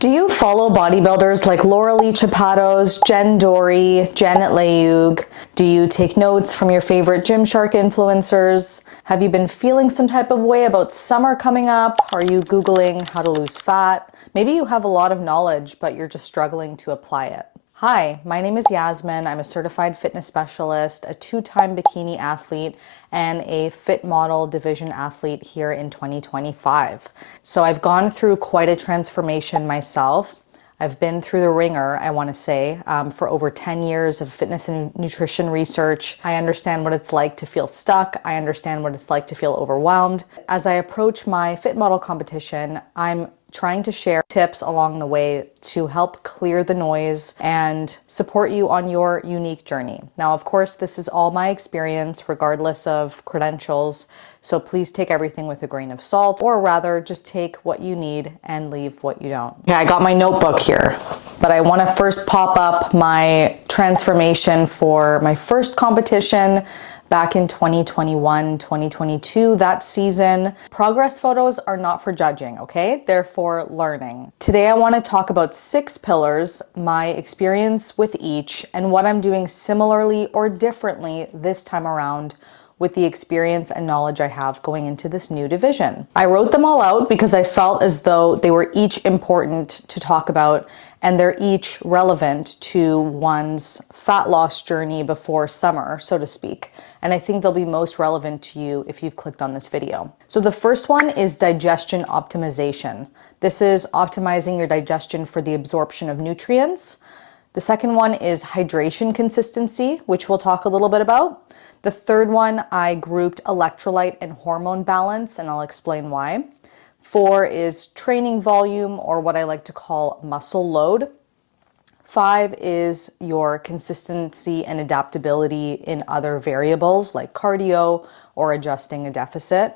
Do you follow bodybuilders like Lauralee Chapatos, Jen Dory, Janet Leug? Do you take notes from your favorite Gymshark influencers? Have you been feeling some type of way about summer coming up? Are you Googling how to lose fat? Maybe you have a lot of knowledge, but you're just struggling to apply it. Hi, my name is Yasmin. I'm a certified fitness specialist, a two-time bikini athlete, and a fit model division athlete here in 2025. So I've gone through quite a transformation myself. I've been through the ringer, I want to say, for over 10 years of fitness and nutrition research. I understand what it's like to feel stuck. I understand what it's like to feel overwhelmed. As I approach my fit model competition, I'm trying to share tips along the way to help clear the noise and support you on your unique journey. Now, of course, this is all my experience, regardless of credentials. So please take everything with a grain of salt, or rather just take what you need and leave what you don't. Okay, I got my notebook here, but I want to first pop up my transformation for my first competition back in 2021, 2022, that season. Progress photos are not for judging, okay? They're for learning. Today, I want to talk about 6 pillars, my experience with each, and what I'm doing similarly or differently this time around with the experience and knowledge I have going into this new division. I wrote them all out because I felt as though they were each important to talk about, and they're each relevant to one's fat loss journey before summer, so to speak. And I think they'll be most relevant to you if you've clicked on this video. So the first one is digestion optimization. This is optimizing your digestion for the absorption of nutrients. The second one is hydration consistency, which we'll talk a little bit about. The third one, I grouped electrolyte and hormone balance, and I'll explain why. 4 is training volume, or what I like to call muscle load. 5 is your consistency and adaptability in other variables like cardio or adjusting a deficit,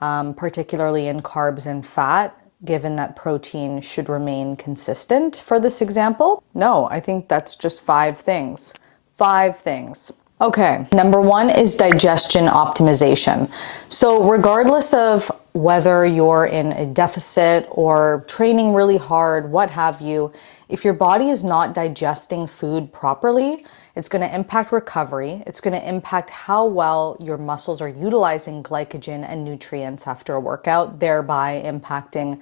particularly in carbs and fat, given that protein should remain consistent for this example. No, I think that's just 5 things. 5 things. Okay, number 1 is digestion optimization. So regardless of whether you're in a deficit or training really hard, what have you, if your body is not digesting food properly, it's going to impact recovery. It's going to impact how well your muscles are utilizing glycogen and nutrients after a workout, thereby impacting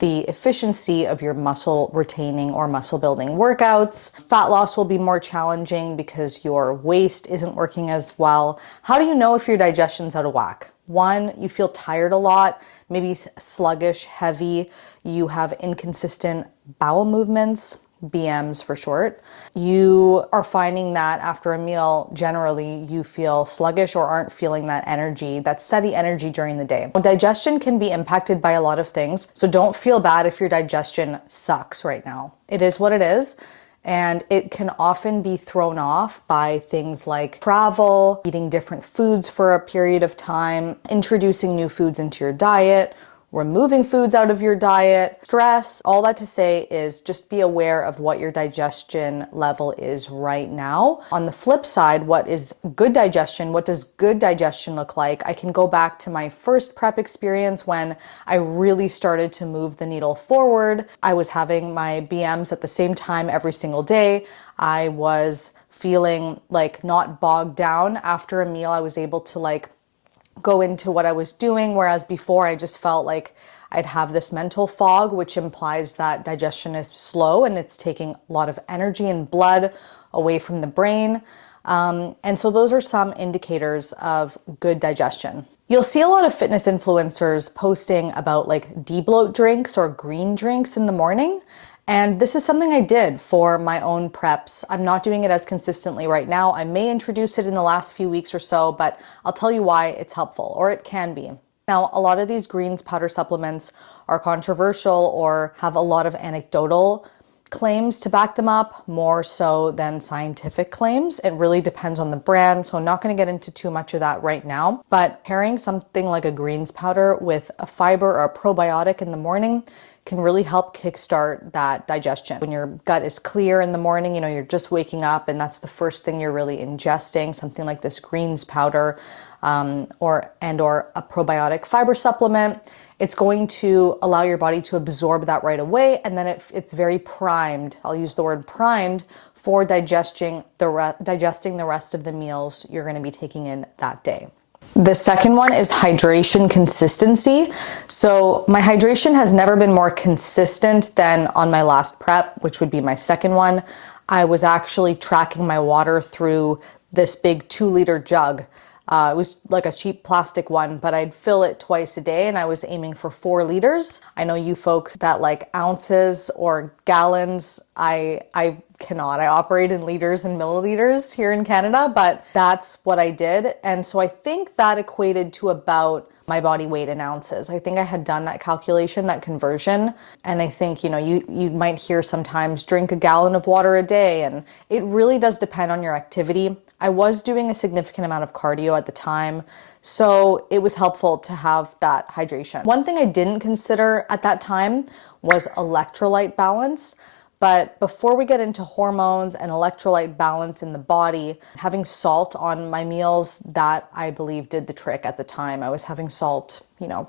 the efficiency of your muscle retaining or muscle building workouts. Fat loss will be more challenging because your waist isn't working as well. How do you know if your digestion's out of whack? 1, you feel tired a lot, maybe sluggish, heavy, you have inconsistent bowel movements, BMs for short. You are finding that after a meal, generally you feel sluggish or aren't feeling that energy, that steady energy during the day. Digestion can be impacted by a lot of things, so don't feel bad if your digestion sucks right now. It is what it is, and it can often be thrown off by things like travel, eating different foods for a period of time, introducing new foods into your diet, removing foods out of your diet, stress. All that to say is just be aware of what your digestion level is right now. On the flip side, what is good digestion? What does good digestion look like? I can go back to my first prep experience when I really started to move the needle forward. I was having my BMs at the same time every single day. I was feeling like not bogged down after a meal. I was able to go into what I was doing, whereas before I just felt like I'd have this mental fog, which implies that digestion is slow and it's taking a lot of energy and blood away from the brain. And so those are some indicators of good digestion. You'll see a lot of fitness influencers posting about debloat drinks or green drinks in the morning. And this is something I did for my own preps. I'm not doing it as consistently right now. I may introduce it in the last few weeks or so, but I'll tell you why it's helpful, or it can be. Now, a lot of these greens powder supplements are controversial or have a lot of anecdotal claims to back them up, more so than scientific claims. It really depends on the brand, so I'm not going to get into too much of that right now. But pairing something like a greens powder with a fiber or a probiotic in the morning can really help kickstart that digestion. When your gut is clear in the morning, you're just waking up and that's the first thing you're really ingesting, something like this greens powder or a probiotic fiber supplement. it's going to allow your body to absorb that right away, and then it's very primed. I'll use the word primed for digesting the rest of the meals you're going to be taking in that day. The second one is hydration consistency. So my hydration has never been more consistent than on my last prep, which would be my second one. I was actually tracking my water through this big 2-liter jug. It was like a cheap plastic one, but I'd fill it twice a day and I was aiming for 4 liters. I know you folks that like ounces or gallons. I cannot. I operate in liters and milliliters here in Canada, but that's what I did. And so I think that equated to about my body weight in ounces. I think I had done that calculation, that conversion. And I think, you might hear sometimes drink a gallon of water a day, and it really does depend on your activity. I was doing a significant amount of cardio at the time, so it was helpful to have that hydration. One thing I didn't consider at that time was electrolyte balance. But before we get into hormones and electrolyte balance in the body, having salt on my meals, that I believe did the trick at the time. I was having salt,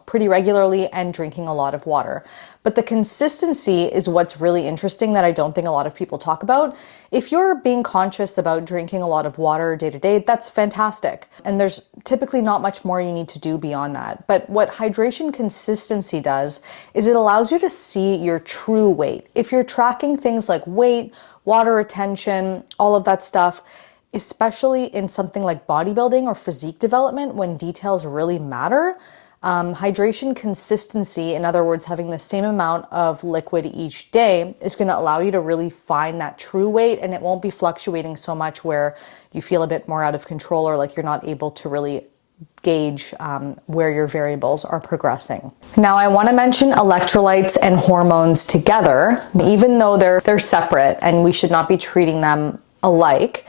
pretty regularly and drinking a lot of water. But the consistency is what's really interesting that I don't think a lot of people talk about. If you're being conscious about drinking a lot of water day to day, that's fantastic. And there's typically not much more you need to do beyond that. But what hydration consistency does is it allows you to see your true weight. If you're tracking things like weight, water retention, all of that stuff, especially in something like bodybuilding or physique development, when details really matter, hydration consistency, in other words, having the same amount of liquid each day, is going to allow you to really find that true weight, and it won't be fluctuating so much where you feel a bit more out of control or like you're not able to really gauge where your variables are progressing. Now, I want to mention electrolytes and hormones together, even though they're separate and we should not be treating them alike.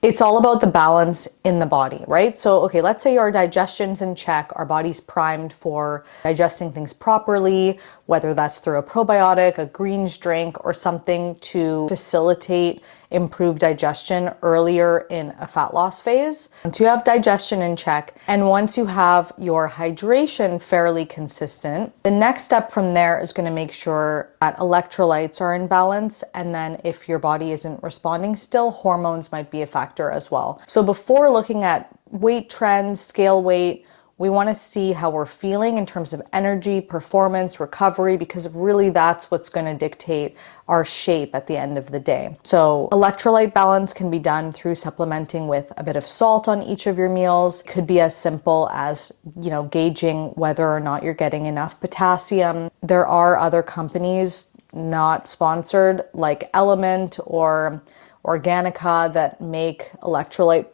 It's all about the balance in the body, right? So, okay, let's say our digestion's in check, our body's primed for digesting things properly, whether that's through a probiotic, a greens drink, or something to facilitate improved digestion earlier in a fat loss phase. Once you have digestion in check, and once you have your hydration fairly consistent, the next step from there is going to make sure that electrolytes are in balance. And then if your body isn't responding still, hormones might be a factor as well. So before looking at weight trends, scale weight, we want to see how we're feeling in terms of energy, performance, recovery, because really that's what's going to dictate our shape at the end of the day. So electrolyte balance can be done through supplementing with a bit of salt on each of your meals. It could be as simple as, gauging whether or not you're getting enough potassium. There are other companies, not sponsored, like Element or Organica, that make electrolyte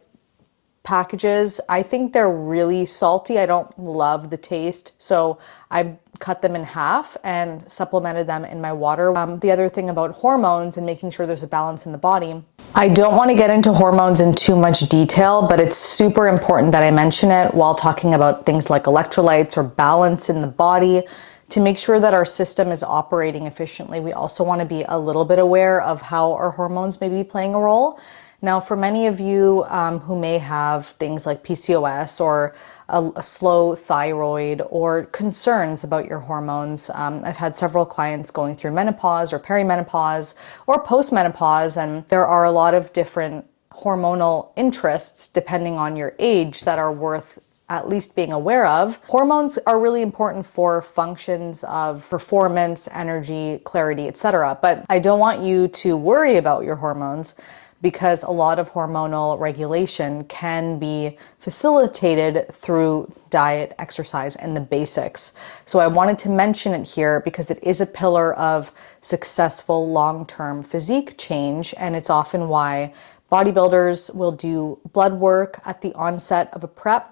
packages. I think they're really salty. I don't love the taste. So I've cut them in half and supplemented them in my water. The other thing about hormones and making sure there's a balance in the body, I don't want to get into hormones in too much detail, but it's super important that I mention it while talking about things like electrolytes or balance in the body. To make sure that our system is operating efficiently, we also want to be a little bit aware of how our hormones may be playing a role. Now, for many of you who may have things like PCOS or a slow thyroid or concerns about your hormones, I've had several clients going through menopause or perimenopause or postmenopause, and there are a lot of different hormonal interests depending on your age that are worth at least being aware of. Hormones are really important for functions of performance, energy, clarity, etc. But I don't want you to worry about your hormones, because a lot of hormonal regulation can be facilitated through diet, exercise, and the basics. So I wanted to mention it here because it is a pillar of successful long-term physique change, and it's often why bodybuilders will do blood work at the onset of a prep,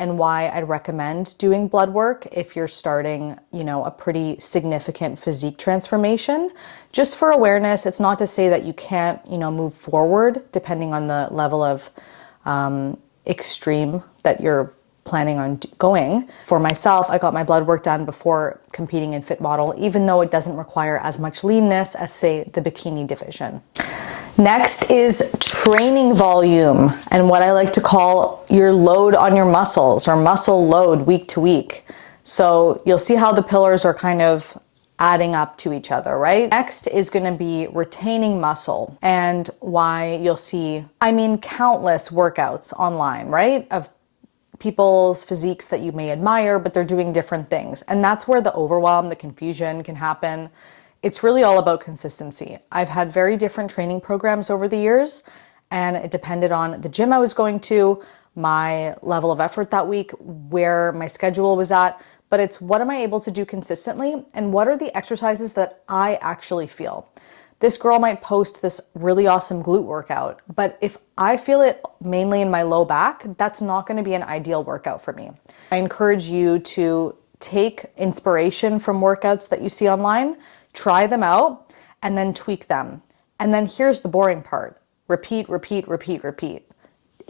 and why I'd recommend doing blood work if you're starting, a pretty significant physique transformation. Just for awareness, it's not to say that you can't, move forward depending on the level of extreme that you're planning on going. For myself, I got my blood work done before competing in Fit Model, even though it doesn't require as much leanness as, say, the bikini division. Next is training volume, and what I like to call your load on your muscles, or muscle load week to week. So you'll see how the pillars are kind of adding up to each other, right? Next is going to be retaining muscle, and why you'll see, countless workouts online, right? Of people's physiques that you may admire, but they're doing different things. And that's where the overwhelm, the confusion can happen. It's really all about consistency. I've had very different training programs over the years, and it depended on the gym I was going to, my level of effort that week, where my schedule was at. But it's what am I able to do consistently, and what are the exercises that I actually feel? This girl might post this really awesome glute workout, but if I feel it mainly in my low back, that's not going to be an ideal workout for me. I encourage you to take inspiration from workouts that you see online, try them out, and then tweak them. And then here's the boring part. Repeat, repeat, repeat, repeat.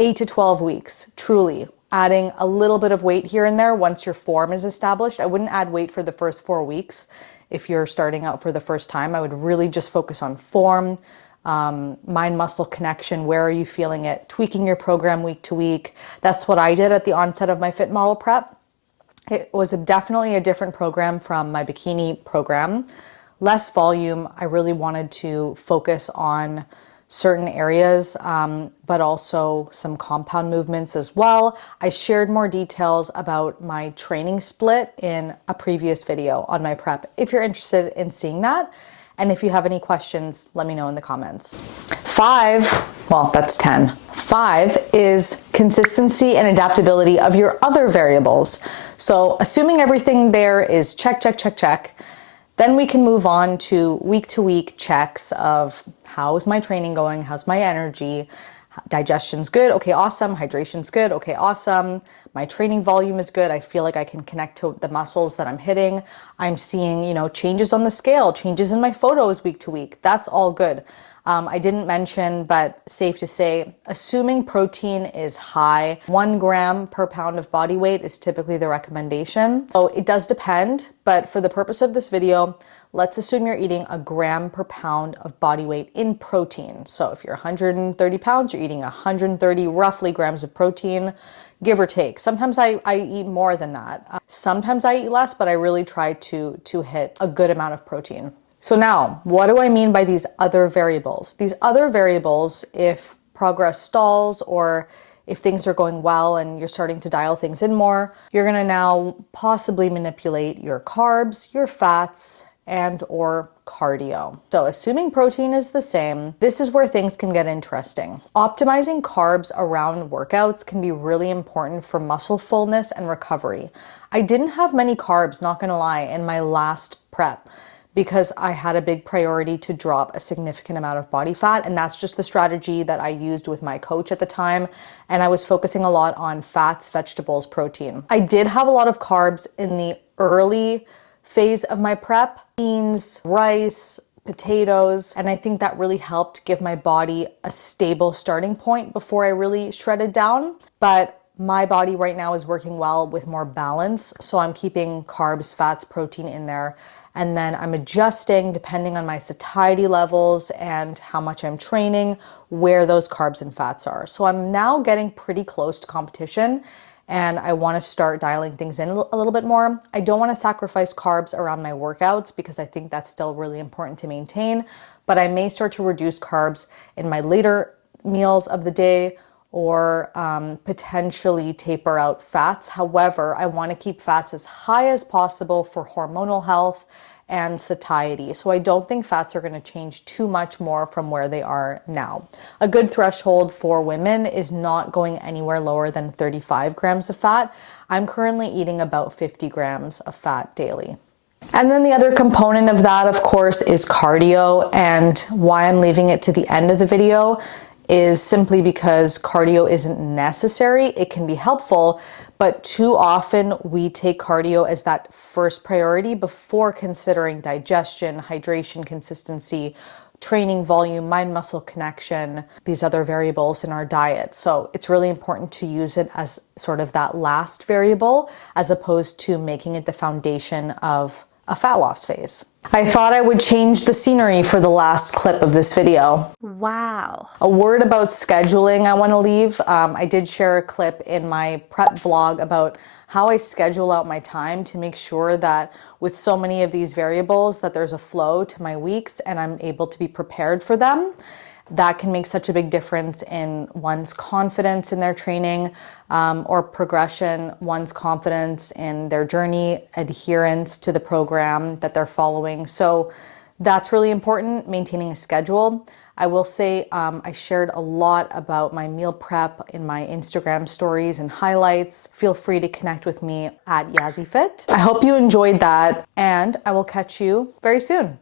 8 to 12 weeks, truly. Adding a little bit of weight here and there once your form is established. I wouldn't add weight for the first 4 weeks. If you're starting out for the first time, I would really just focus on form, mind-muscle connection. Where are you feeling it? Tweaking your program week to week. That's what I did at the onset of my Fit Model prep. It was definitely a different program from my bikini program. Less volume. I really wanted to focus on certain areas, but also some compound movements as well. I shared more details about my training split in a previous video on my prep, if you're interested in seeing that. And if you have any questions, let me know in the comments. 5, well, that's 10. 5 is consistency and adaptability of your other variables. So assuming everything there is check, check, check, check, then we can move on to week checks of how's my training going, how's my energy, digestion's good, okay, awesome, hydration's good, okay, awesome, my training volume is good, I feel like I can connect to the muscles that I'm hitting, I'm seeing, changes on the scale, changes in my photos week to week, that's all good. I didn't mention, but safe to say, assuming protein is high, 1 gram per pound of body weight is typically the recommendation. So it does depend, but for the purpose of this video, let's assume you're eating 1 gram per pound of body weight in protein. So if you're 130 pounds, you're eating 130 roughly grams of protein, give or take. Sometimes I eat more than that. Sometimes I eat less, but I really try to hit a good amount of protein. So now, what do I mean by these other variables? These other variables, if progress stalls or if things are going well and you're starting to dial things in more, you're gonna now possibly manipulate your carbs, your fats, and or cardio. So assuming protein is the same, this is where things can get interesting. Optimizing carbs around workouts can be really important for muscle fullness and recovery. I didn't have many carbs, not gonna lie, in my last prep, because I had a big priority to drop a significant amount of body fat. And that's just the strategy that I used with my coach at the time. And I was focusing a lot on fats, vegetables, protein. I did have a lot of carbs in the early phase of my prep, beans, rice, potatoes. And I think that really helped give my body a stable starting point before I really shredded down. But my body right now is working well with more balance. So I'm keeping carbs, fats, protein in there. And then I'm adjusting depending on my satiety levels and how much I'm training, where those carbs and fats are. So I'm now getting pretty close to competition, and I want to start dialing things in a little bit more. I don't want to sacrifice carbs around my workouts because I think that's still really important to maintain, but I may start to reduce carbs in my later meals of the day, or potentially taper out fats. However, I want to keep fats as high as possible for hormonal health and satiety. So I don't think fats are going to change too much more from where they are now. A good threshold for women is not going anywhere lower than 35 grams of fat. I'm currently eating about 50 grams of fat daily. And then the other component of that, of course, is cardio. And why I'm leaving it to the end of the video is simply because cardio isn't necessary. It can be helpful, but too often we take cardio as that first priority before considering digestion, hydration, consistency, training volume, mind-muscle connection, these other variables in our diet. So it's really important to use it as sort of that last variable as opposed to making it the foundation of a fat loss phase. I thought I would change the scenery for the last clip of this video. Wow. A word about scheduling I want to leave. I did share a clip in my prep vlog about how I schedule out my time to make sure that with so many of these variables that there's a flow to my weeks and I'm able to be prepared for them. That can make such a big difference in one's confidence in their training or progression, one's confidence in their journey, adherence to the program that they're following. So that's really important, maintaining a schedule. I will say I shared a lot about my meal prep in my Instagram stories and highlights. Feel free to connect with me at YazzyFit. I hope you enjoyed that, and I will catch you very soon.